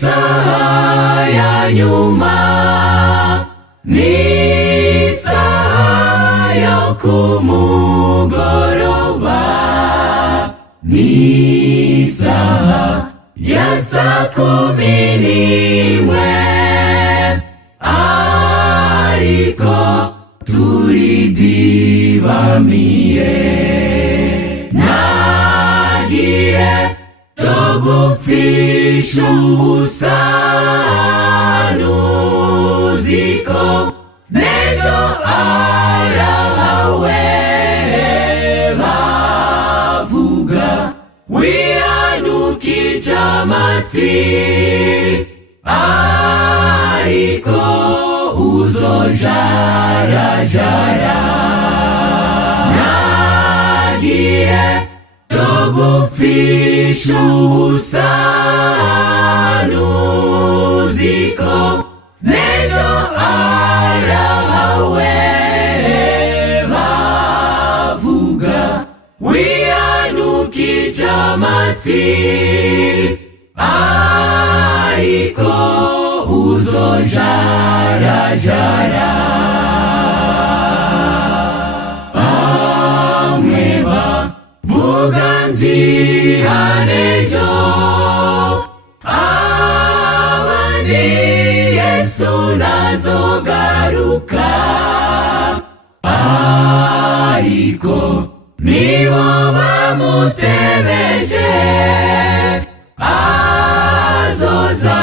saa ya nyuma, ni saa ya kumugoroba, ni saa ya saa 11, ariko turidibamiye, nagiye tugupfisha ubusanuziko, n'ejo arahawe bavuga, wihanukije amatwi, ariko uzojarajara, nagiye tugupfisha ubusanuziko, n'ejo arahawe bavuga, wihanukije amatwi, ariko uzojarajara. Bamwe bavuga nzihanejo, abandi Yesu nazogaruka, ariko nibo bamutebeje, azoza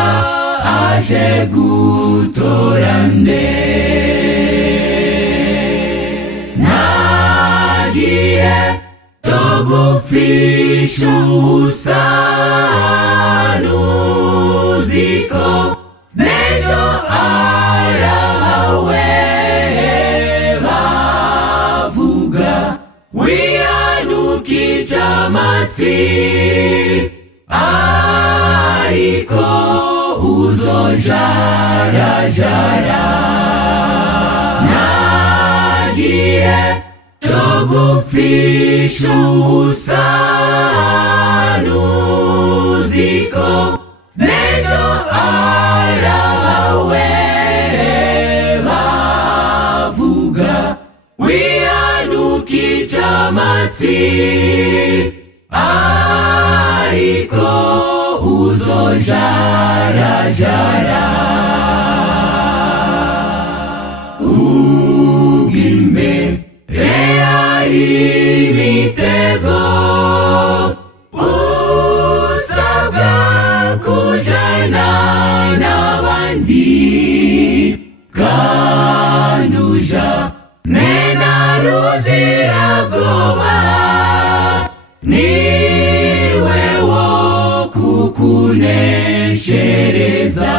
aje gutorane. Nagiye tugupfisha ubusanuziko, n'ejo arahawe bavuga, wihanukije amatwi, ariko uzojarajara, nagiye tugupfisha ubusanuziko, n'ejo arahawe bavuga, wihanukije amatwi, ariko uzojarajara. Ubw'imbere hari imitego, usabwa kujana n'abandi, kandi ujane na ruzirabwoba, niwe wo kukuneshereza.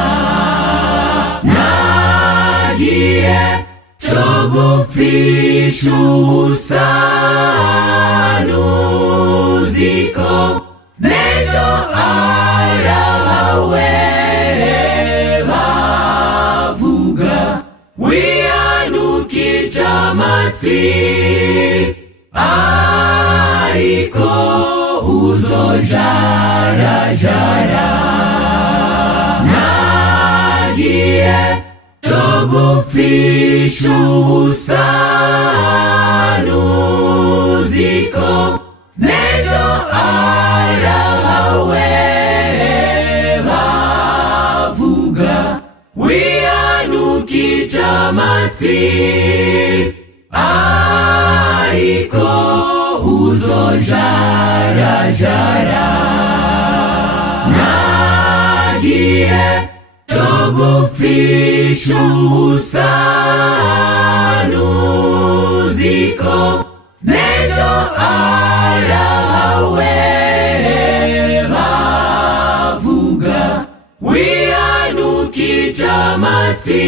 Nagiye tugupfisha ubusanuziko, n'ejo arahawe bavuga, wihanukije amatwi, ariko uzojarajara, nagiye tugupfisha ubusanuziko, n'ejo arahawe bavuga, wihanukije amatwi, ariko uzojarajara, nagiye tugupfisha ubusanuziko, n'ejo arahawe bavuga, wihanukije amatwi,